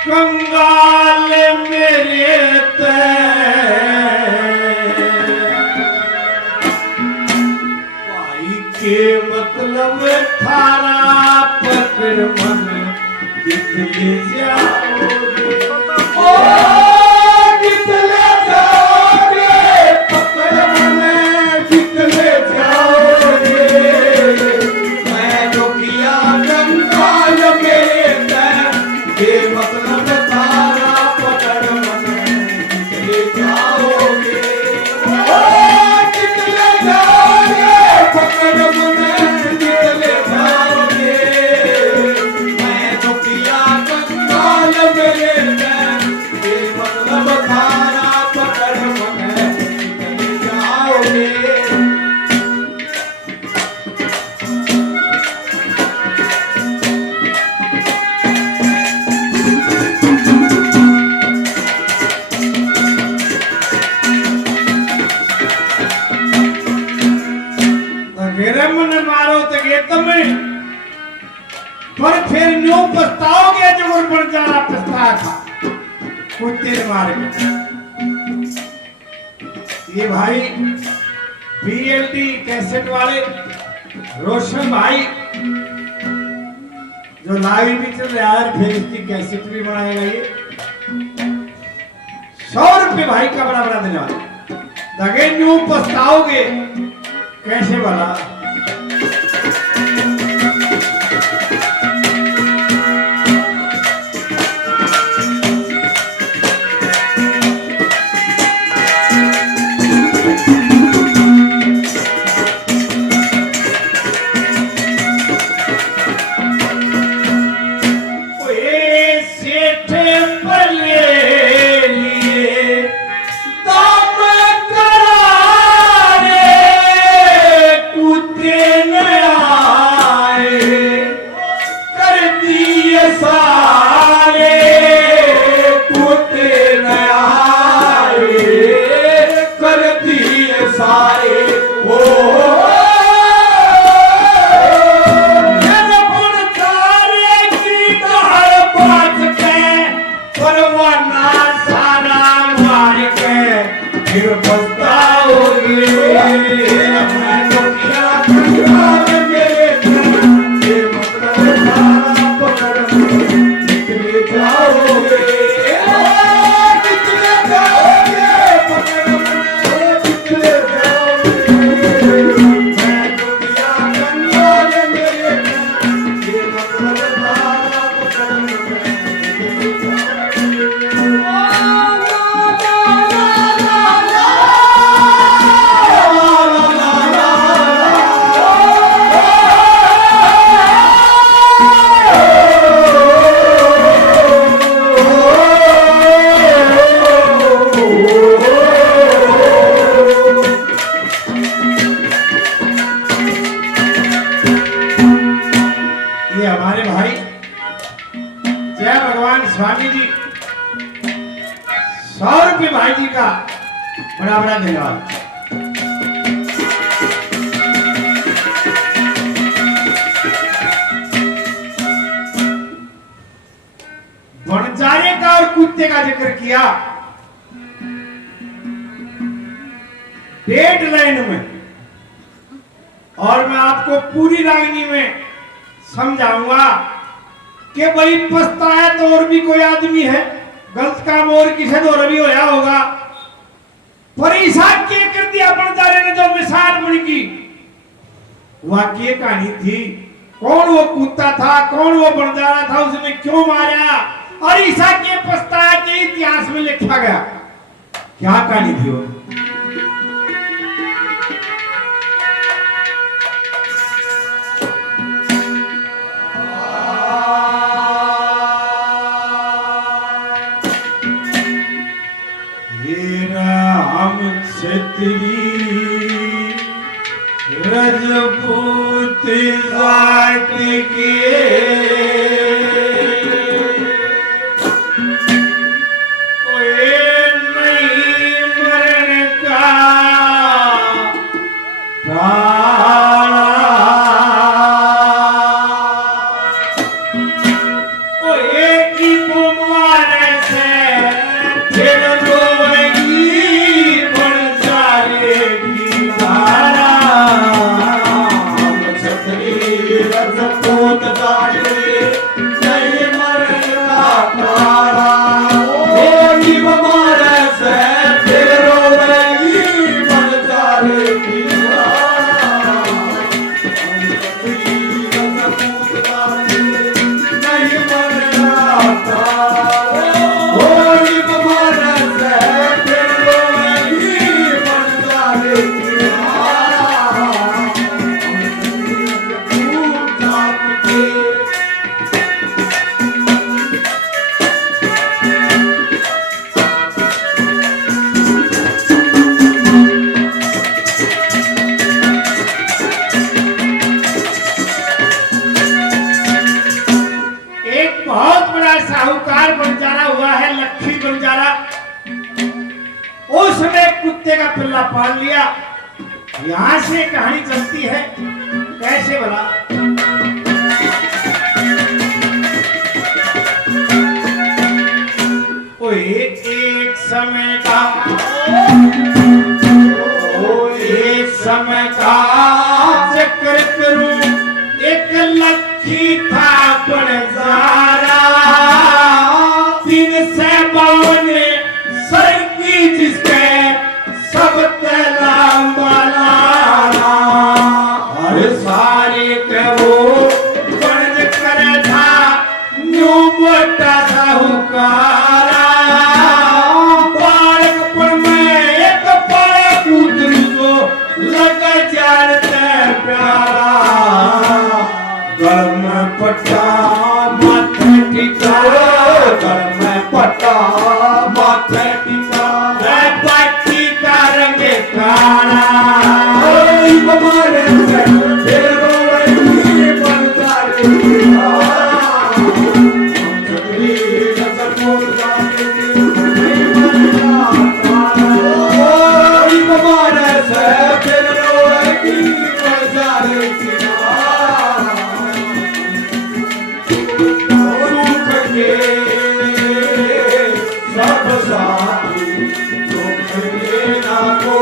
कंगाल मेरे भाई के मतलब थारा पकड़ मन कितने जाओगे ओ कितने जाओगे पकड़ मन कितने जाओगे मैं तो किया कंगाल मेरे के मतलब थारा पकड़ मन कितने जाओगे ओ कितने जाओगे पकड़ मन कितने जाओगे मैं तो किया कंगाल मेरे के मतलब थारा पकड़ मन कितने जाओगे मन मारो तो ये तुम्हें पर फिर न्यू पछताओगे जब वो बन जाना पछताया था कुत्ते मार के ये भाई बीएलटी कैसेट वाले रोशन भाई जो लाइव भी चल रहा है फिर इसकी कैसेट भी बनाएगा ये 100 रुपये भाई का बड़ा बड़ा देने वाला दगे न्यू पछताओगे कैसे वाला स्वामी जी 100 रुपये भाई जी का बड़ा बड़ा धन्यवाद। वनचारे का और कुत्ते का जिक्र किया डेडलाइन में, और मैं आपको पूरी रागनी में समझाऊंगा कि भाई पछताया तो और भी कोई आदमी है, गलत काम और किसी तो भी होया होगा, पर ऐसा क्या कर दिया बनजारे ने जो मिसाल बन की। वाकई कहानी थी, कौन वो कुत्ता था, कौन वो बनजारा था, उसने क्यों मारा, और ऐसा क्या पछताया के इतिहास में लिखा गया। क्या कहानी थी वो? हम क्षत्रिय रजपूत जात के कोई नहीं मरण का काला ओ एक ही बुमारे से फिर रोएगी बढ़ जाएगी धारा हम क्षत्रिय रजपूत जात के नहीं मरण का काला एक ही बुमारे से फिर रोएगी बढ़ जाएगी धारा हम क्षत्रिय रजपूत जात के नहीं मरण का काला होली बुमारे से फिर रोएगी बढ़ जाएगी धारा रजपूत जात के एक बहुत बड़ा साहूकार बंजारा हुआ है, लक्ष्मी बंजारा। उसने कुत्ते का पिल्ला पाल लिया। यहां से कहानी चलती है, कैसे बना। एक समय का एक समय का जिक्र करूं, एक लक्ष्मी था बंजारा, 352 सर की जिसके सब तेला मलाना और सारे के वो बंद करे था न्यू मोटा साहूकारा। बालकपन में एक बड़ा पुत्र को लगा जानते प्यारा, गल में पट्टा माथे टिका, गल में पट्टा माथे टिका, बाटी का रंग काला हमारे से फिर रोएगी बढ़ जाएगी धारा हम क्षत्रिय रजपूत जात के नहीं मरण का काला हमारे से फिर रोएगी बढ़ जाएगी धारा सुख के सब साथी दुख के ना को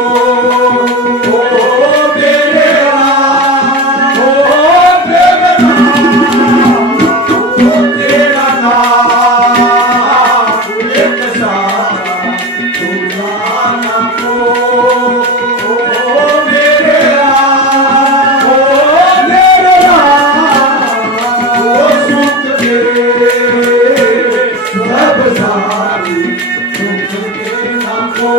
मेरे नाम तेरा नाम एक सारा दुलाना को मेरे नाम सुख के सब सारी सुख के ना को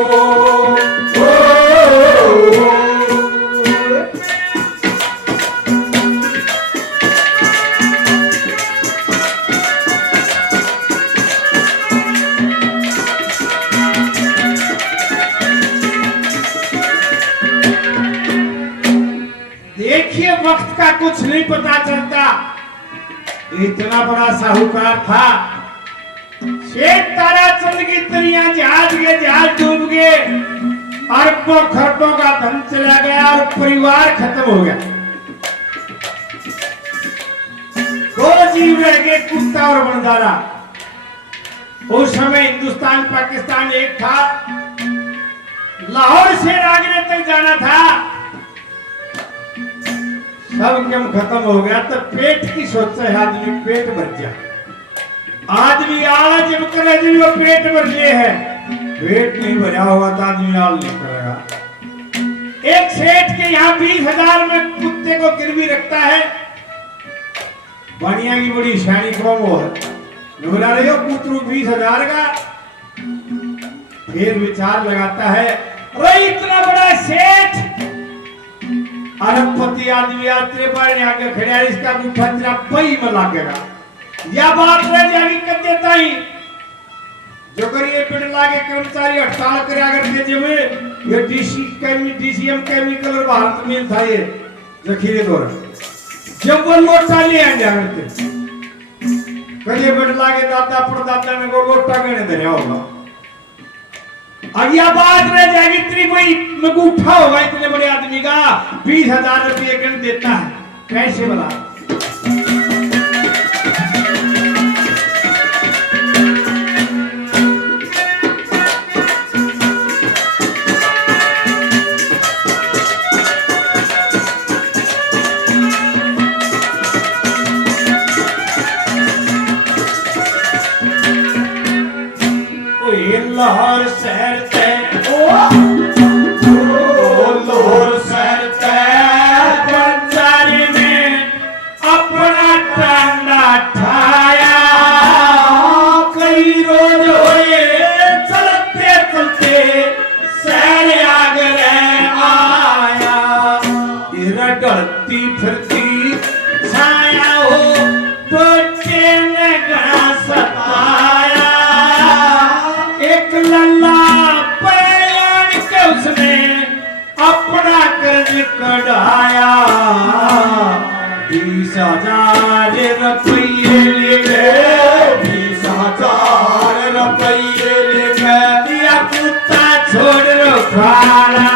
देखिए वक्त का कुछ नहीं पता चलता। इतना बड़ा साहूकार था, शेख ताराचंद की तरिया जहाज के जहाज डूब गए, अरबों खरबों का धन चला गया और परिवार खत्म हो गया। दो जीव रह गए, कुत्ता और बंजारा। उस समय हिंदुस्तान पाकिस्तान एक था, लाहौर से आगरे तक जाना था, सब कम खत्म हो गया। तो पेट की सोचा है आदमी, पेट भर जाए। आदमी आला जब करे जब वो पेट भर लिए है, पेट नहीं भरा हुआ तो आदमी आल नहीं करेगा। एक सेठ के यहाँ 20,000 में कुत्ते को गिरवी रखता है। बढ़िया की बड़ी शानी कौन वो है, बोला रहे हो पुत्र 20,000 का। फिर विचार लगाता है, अरे इतना बड़ा सेठ अरबपति आदमी तेरे पर आगे खड़ा, इसका गुठा तेरा पई में लागेगा, या बात रह जाएगी कर देता ही। जो करिए पिटला के कर्मचारी हड़ताल करा करके जब ये डीसीएम केमिकल और भारत मिल था ये जखीरे दौरा जब वो लोटा ले आ जा करते करिए पिटला के दादा परदादा ने को लोटा कहने दे रहा होगा अब यह बात रह जाएगी इतनी कोई मगूठा होगा इतने बड़े आदमी का 20,000 रुपये गण देता है कैसे बला लाहौर शहर ते लाहौर शहर ते पंजारी में अपना टांडा ठाया कई रोज होए चलते चलते शहर आगरे आया इरा डरती फिरती छाया हो टोटे ने घना सताया एक लल्ला पयान के उसने अपना कर्ज कढ़ाया 20,000 रुपये ले गए 20,000 रुपये ले गए दिया कुत्ता छोड़ रो खाना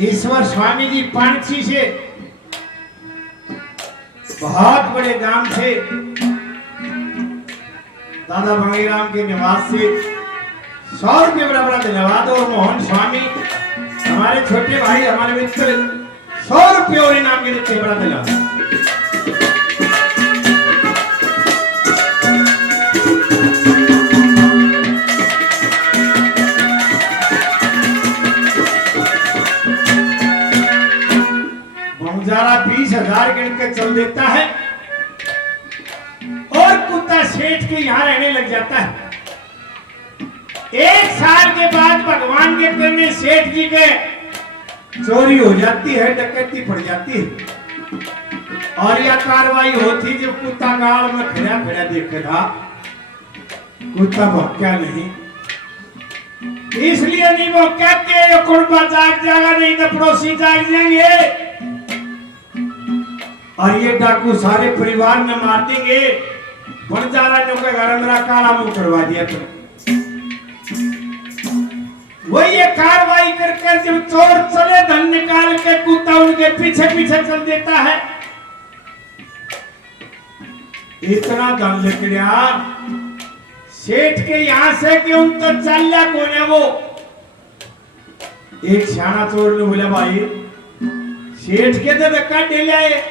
ईश्वर स्वामी जी पांची से बहुत बड़े गांव से दादा भंगीराम के निवास से 100 रुपये बड़ा धन्यवाद और मोहन स्वामी हमारे छोटे भाई हमारे मित्र 100 रुपये और इनाम के देते बड़ा धन्यवाद बंजारा 20,000 गिन के चल देता है और कुत्ता सेठ के यहाँ रहने लग जाता है 1 साल के बाद भगवान के करने सेठ जी के चोरी हो जाती है डकैती पड़ जाती है और यह कार्रवाई होती जब कुत्ता गांव में खड़ा खड़ा देखे था कुत्ता भौंका नहीं इसलिए नहीं वो कहते ये कुर्बा जाग जाएगा नहीं तो पड़ोसी जाग जाएंगे और ये डाकू सारे परिवार में मार देंगे बंजारा ने के घर मेरा काला मुंह करवा दिया तो वही ये कार्रवाई करके जब चोर चले धन निकाल के कुत्ता उनके पीछे पीछे चल देता है इतना धन निकलिया सेठ के यहां से क्यों तो चल जा कौन है वो एक सियाना चोर ने बोला भाई सेठ के तो धक्का दे लाए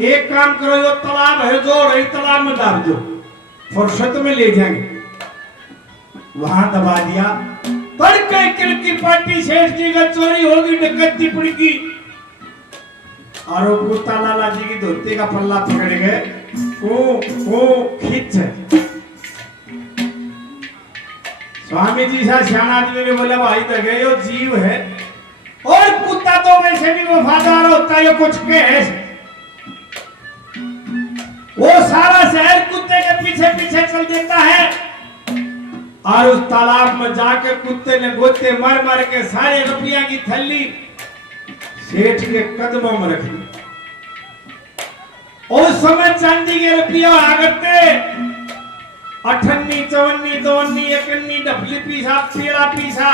एक काम करो जो तालाब है जोड़ है तालाब में डाल दो फुर्सत में ले जाएंगे वहां दबा दिया तड़के किल की पार्टी सेठ जी का चोरी होगी डकैती पड़ेगी और वो कुत्ता लाला जी की धोती का पल्ला पकड़ गए को खींच स्वामी जी सा सियाना आदमी ने बोला भाई तक यो जीव है और कुत्ता तो वैसे भी वफादार होता है कुछ के वो सारा शहर कुत्ते के पीछे पीछे चल देता है और उस तालाब में जाकर कुत्ते ने गोते मार मार के सारे रुपया की थैली सेठ के कदमों में रख दी उस समय चांदी के रुपया हुआ करते 58, 54, 52, 51 डफली पीसा, पेड़ा पीसा,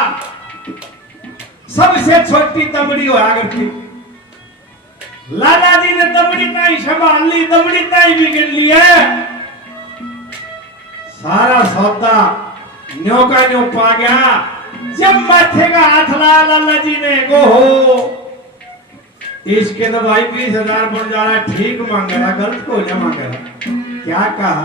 सबसे छोटी दमड़ी हुआ करती। लाला जी ने दमड़ी ताई संभाल ली, दमड़ी ताई भी गिन ली है। सारा सौदा न्यो का न्यो पा गया। जब माथे का हाथ लाया लाला जी ने, गो हो इसके तो भाई 20,000 बन जा रहा, ठीक मांग रहा, गलत को नहीं मांग रहा। क्या कहा?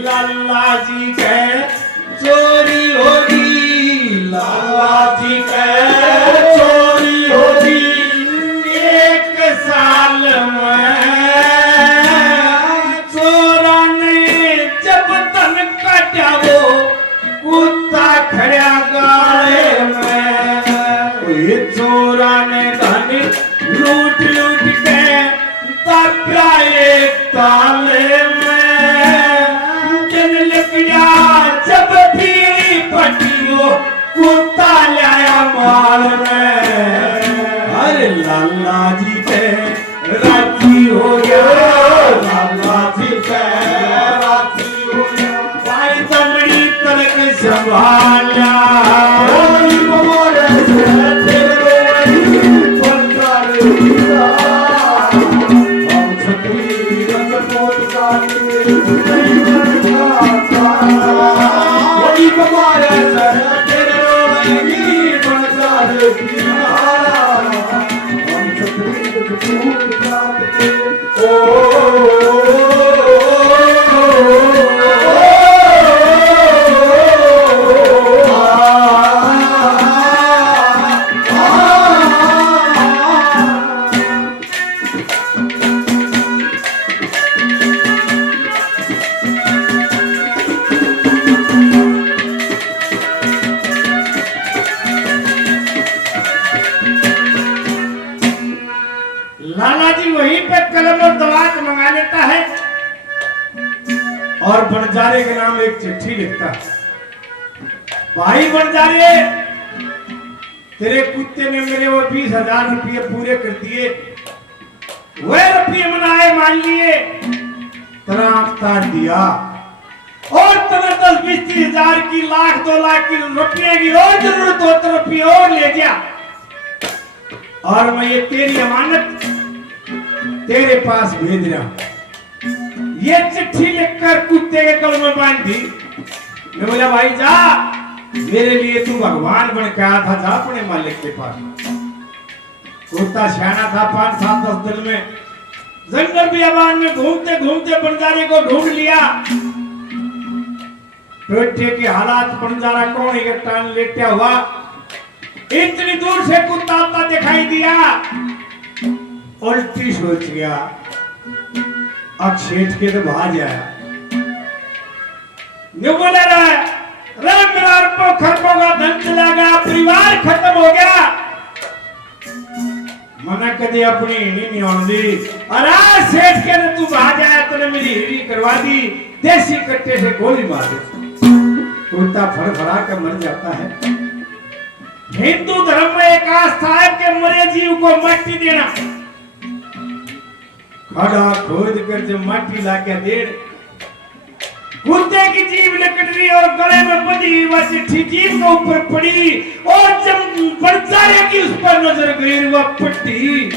लाला जी के चोरी होगी, लाला जी के चोरी होगी, 1 साल में चोरा ने जब तन काटा वो कुत्ता खड़ा गाले में। ये चोरा ने धन लूट लूट के दबा एक ताले में। जब पीली पटियो कुत्ता लाया माल में। अरे लाला जी के राजी हो गया, लाला जी के राजी हो गया। भाई दमड़ी तलक संभाला, लाला जी वहीं पे कलम और दवात मंगा लेता है और बंजारे के नाम एक चिट्ठी लिखता है। भाई बंजारे, तेरे कुत्ते ने मेरे वो 20,000 रुपये पूरे कर दिए, वह रुपये मनाए मान लिए, तराफ्तार दिया और तेरे 10-20 की 1,00,000-2 लाख की रुपये की और जरूरत हो तो रुपये और ले जा, और मैं ये तेरी अमानत तेरे पास भेज रहा हूं। ये चिट्ठी लिखकर कुत्ते के गल में बांध दी। मैं बोला भाई जा, मेरे लिए तू भगवान बन के आया था, जा अपने मालिक के पास। कुत्ता सियाना था, 5-7-10 दिन में जंगल बियाबान में घूमते घूमते बंजारे को ढूंढ लिया। पेटे के हालात बंजारा कौन ही टान लेटा हुआ, इतनी दूर से कुत्ता आता दिखाई दिया, उल्टी सोच गया अब सेठ के तो भाज आया। बोला मेरा खरबों का धन चला गया, परिवार खत्म हो गया, मना कदे अपनी नहीं आती। अरे सेठ के तू भाज आया, तूने मेरी हिरी करवा दी, देसी कट्टे से गोली मार दी। कुत्ता फड़फड़ा कर मर जाता है। हिंदू धर्म में एक आस्था है कि मरे जीव को मट्टी देना। खड़ा खोद कर जब मट्टी लाके दे, कुत्ते की जीभ लकड़ रही और गले में बंधी वह चिट्ठी जीभ के ऊपर पड़ी और जब बंजारे की उस पर नजर गई, वह पट्टी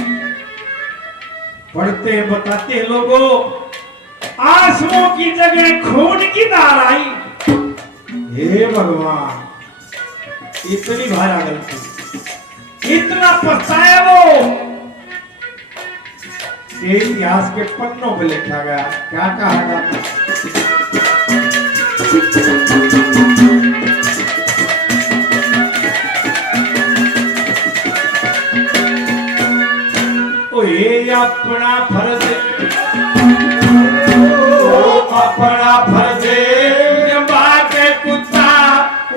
पढ़ते बताते लोगों, आंसुओं की जगह खून की धार आई। हे भगवान, इतनी भारा गलती, इतना पछताया वो, ये इतिहास के पन्नों पे लिखा गया। क्या कहा जाता है? ओ ये अपना फर्ज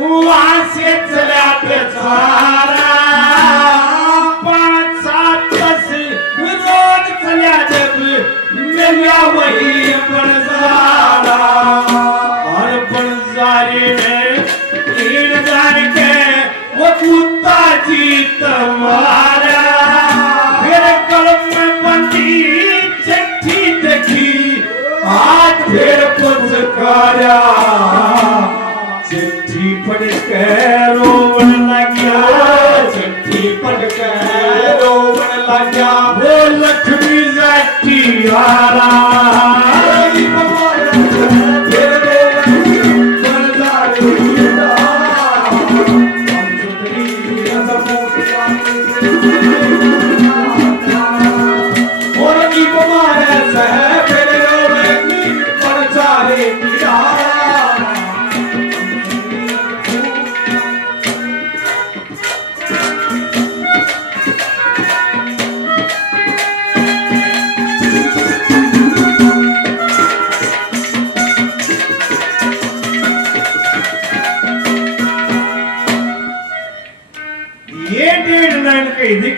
वहां से चला बेचारा 5-7-10 रोज चला जब मिला वही बनजारा और बनजारे में कीड़ जान के वो कुत्ता जीत मारा फिर कलम में बंदी चिट्ठी देखी आज फिर पुचकारा चिट्ठी पढ़ के रोवन लग्या चिट्ठी पढ़ के रोवन लग्या वो लक्ष्मी जाती आरा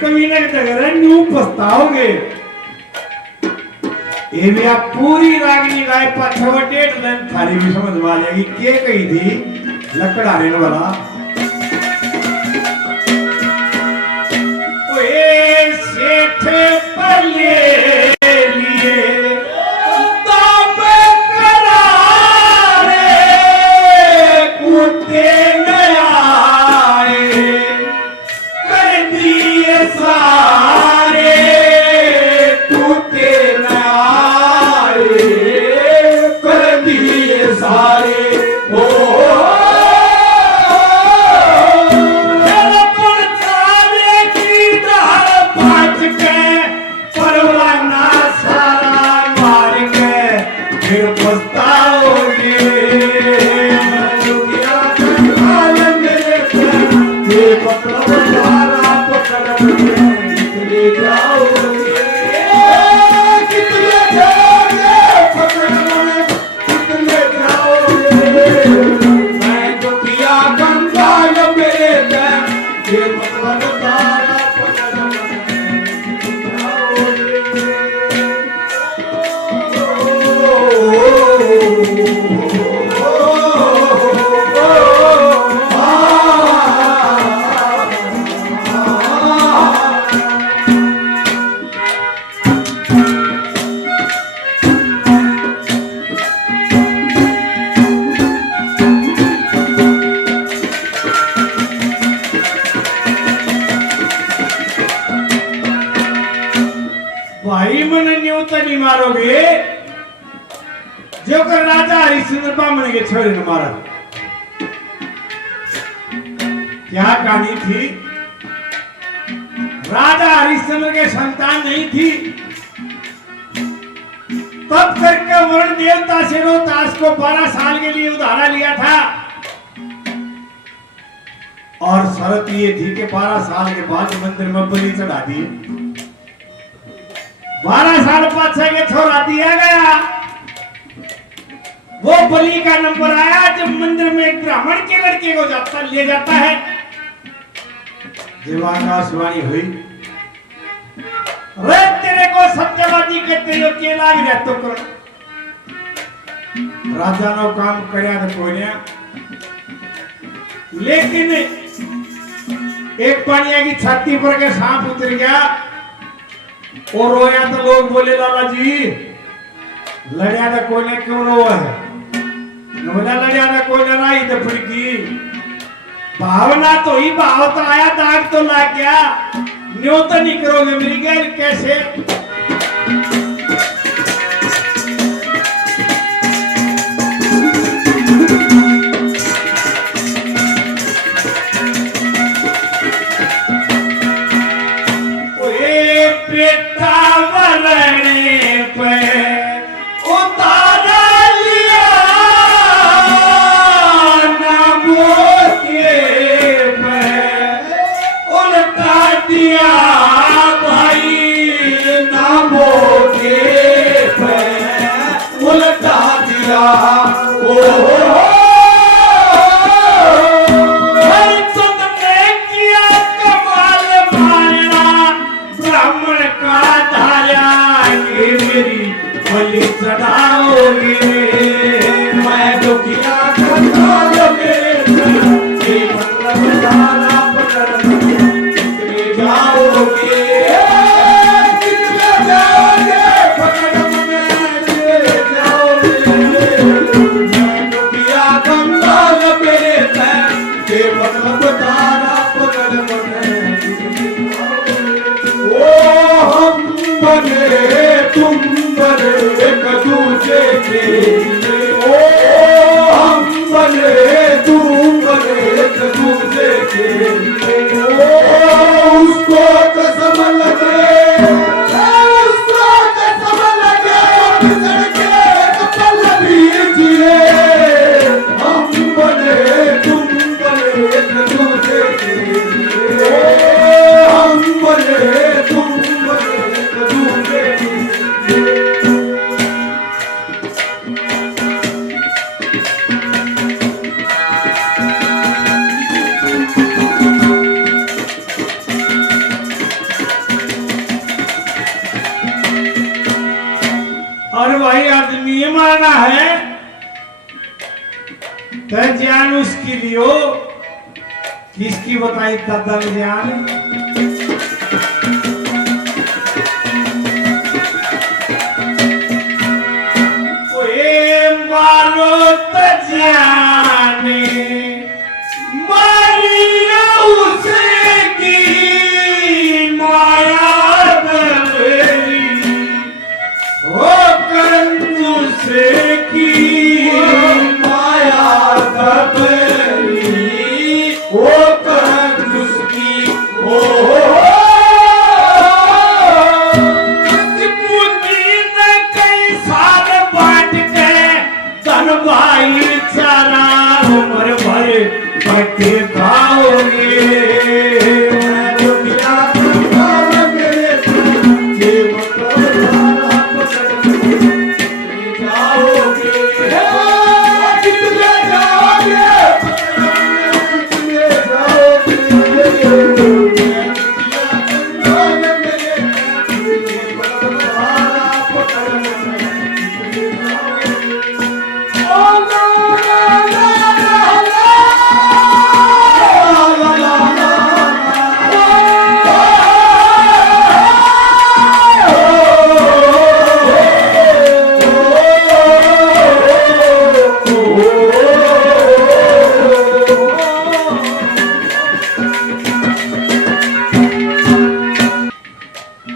कभी ना न्यू पछताओगे ये भी आप पूरी रागनी गाय पाछवटे थारी भी समझ मा लेगी के कही थी लकड़ाने वाला ओए सेठ पर ले लिए दाम करारे कुत्ते सारे टूटे नारे कर दिए सारे ओ सारे की धार पाँच के परवाना सारा मार के फिर पछताओगे भाई मन न्यूता नहीं मारोगे जो कर राजा हरिश्चंद्र बामण के छोरे ने मारा क्या कहानी थी राजा हरिश्चंद्र के संतान नहीं थी तब करके वरुण देवता से रोहतास को 12 साल के लिए उधारा लिया था और शर्त ये थी कि 12 साल के बाद मंदिर में बलि चढ़ा दिए 12 साल पाछे के छोड़ा दिया गया वो बलि का नंबर आया जब मंदिर में एक ब्राह्मण के लड़के को ले जाता है जब आकाशवाणी हुई रे तेरे को सत्यवादी कहते हो के लाग रह तो कर राजा नो काम करया तो कोई लेकिन एक पानिया की छाती पर के सांप उतर गया और रोया तो लोग बोले लाला जी लड़िया तो कोई ने क्यों रोआ है नोला लड़िया तो कोई ने राई दफड़ की भावना तो ही भाव तो आया दाग तो लग गया न्यो तो नहीं करोगे मेरी गैर कैसे तो जान उसकी लियो किसकी बताई दादा ने जान मारो तजाने मारिया उसे की माया दबेरी हो कंजू से की माया दबेरी हो कंजू की हो भाई चारा उम्र भर पट्टे खाओगे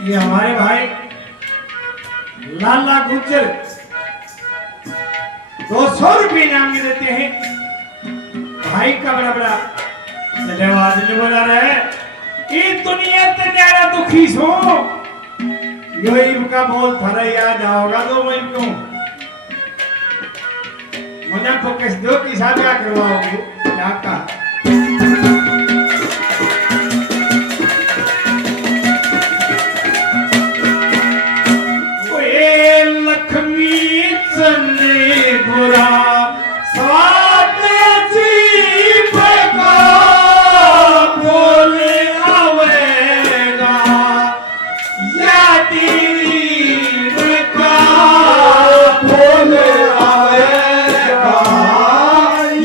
ये हमारे भाई लाला गुज्जर 200 रुपये इनाम में देते हैं भाई का बड़ा बड़ा धन्यवाद बोला रहे इस दुनिया से न्यारा दुखी सो यो इनका बोल थरा याद आओगा दो मैं इनको मुझे फोकस दो किसा क्या करवाओगे क्या कहा बुरा स्वाद जीव का बोल आवेगा या दीन का बोल आवेगा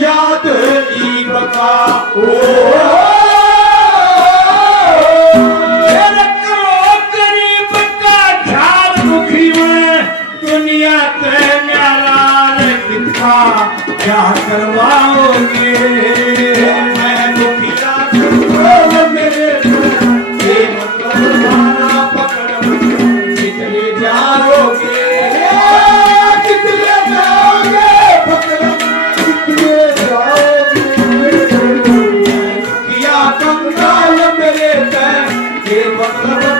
याद ईब का गरीब का झाड़ दुखी में दुनिया ते क्या करवाओगे मैं दुखिया मेरे पकड़ कितने जाओगे कितने जाओगे कितने जाओगे दुखिया कंगाल मेरे ये मतलब